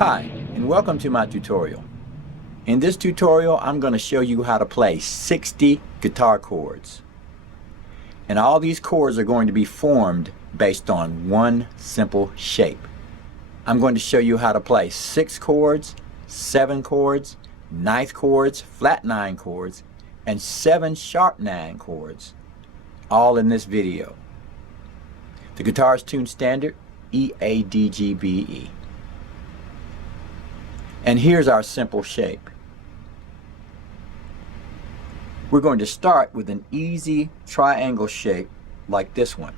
Hi, and welcome to my tutorial. In this tutorial, I'm going to show you how to play 60 guitar chords. And all these chords are going to be formed based on one simple shape. I'm going to show you how to play 6 chords, 7 chords, 9th chords, flat 9 chords, and 7 sharp 9 chords, all in this video. The guitar is tuned standard E-A-D-G-B-E. And here's our simple shape. We're going to start with an easy triangle shape like this one.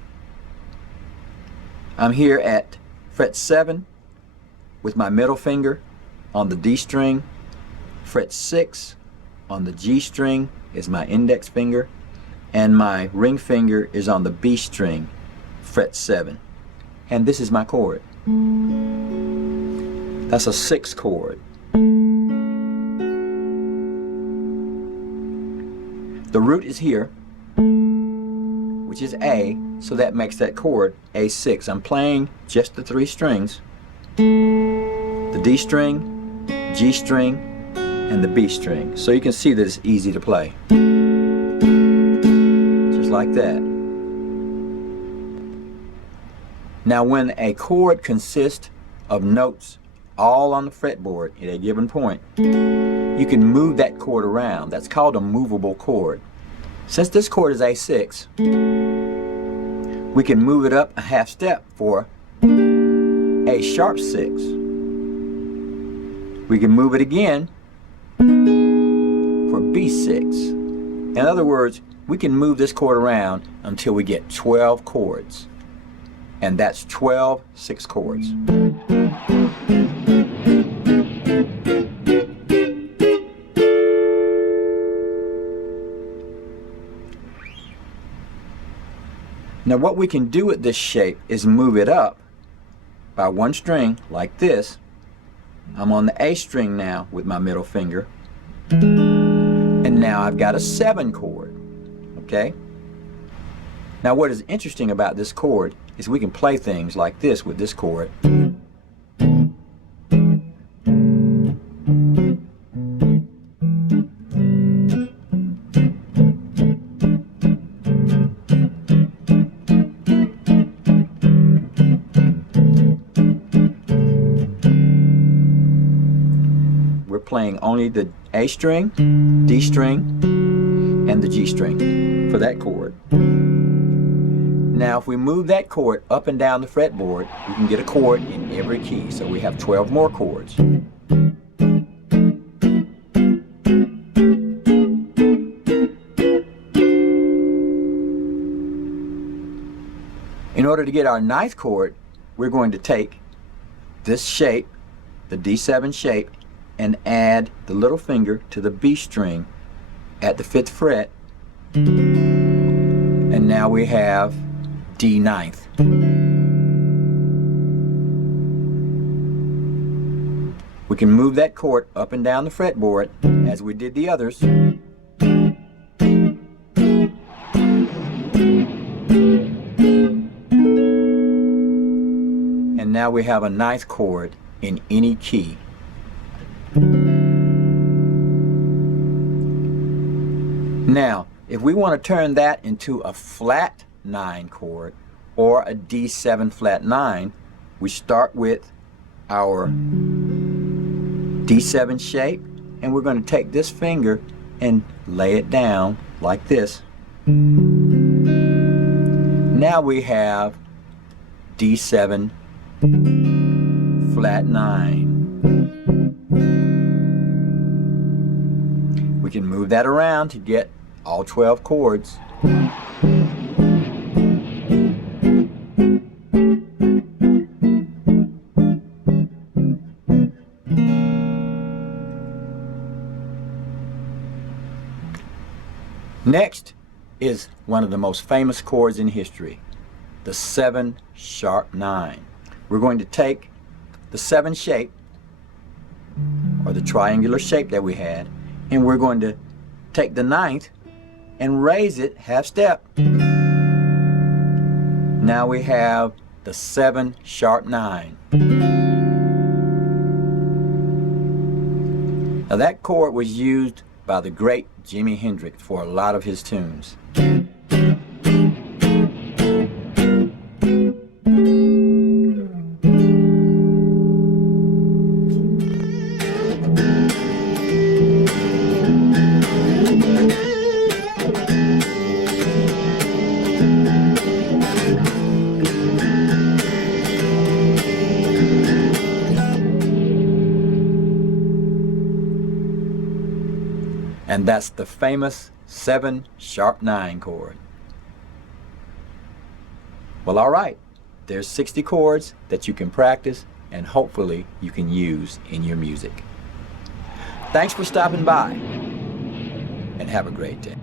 I'm here at fret 7 with my middle finger on the D string. Fret 6 on the G string is my index finger, and my ring finger is on the B string, fret 7. And this is my chord. That's a 6 chord. The root is here, which is A, so that makes that chord A6. I'm playing just the 3 strings, the D string, G string, and the B string. So you can see that it's easy to play. Just like that. Now when a chord consists of notes all on the fretboard at a given point, you can move that chord around. That's called a movable chord. Since this chord is A6, we can move it up a half step for A sharp 6. We can move it again for B6. In other words, we can move this chord around until we get 12 chords. And that's 12 6 chords. Now what we can do with this shape is move it up by 1 string like this. I'm on the A string now with my middle finger, and now I've got a 7 chord. Okay? Now what is interesting about this chord is we can play things like this with this chord. We're playing only the A string, D string, and the G string for that chord. Now if we move that chord up and down the fretboard, we can get a chord in every key. So we have 12 more chords. In order to get our 9th chord, we're going to take this shape, the D7 shape, and add the little finger to the B string at the 5th fret. And now we have D 9th. We can move that chord up and down the fretboard as we did the others. And now we have a 9th chord in any key. Now, if we want to turn that into a flat 9 chord or a D7 flat 9, we start with our D7 shape, and we're going to take this finger and lay it down like this. Now we have D7 flat 9. We can move that around to get all 12 chords. Next is one of the most famous chords in history, the 7 sharp 9. We're going to take the 7 shape, or the triangular shape that we had, and we're going to take the 9th and raise it half step. Now we have the 7 sharp 9. Now that chord was used by the great Jimi Hendrix for a lot of his tunes. And that's the famous 7♯9 chord. Well, all right, there's 60 chords that you can practice and hopefully you can use in your music. Thanks for stopping by and have a great day.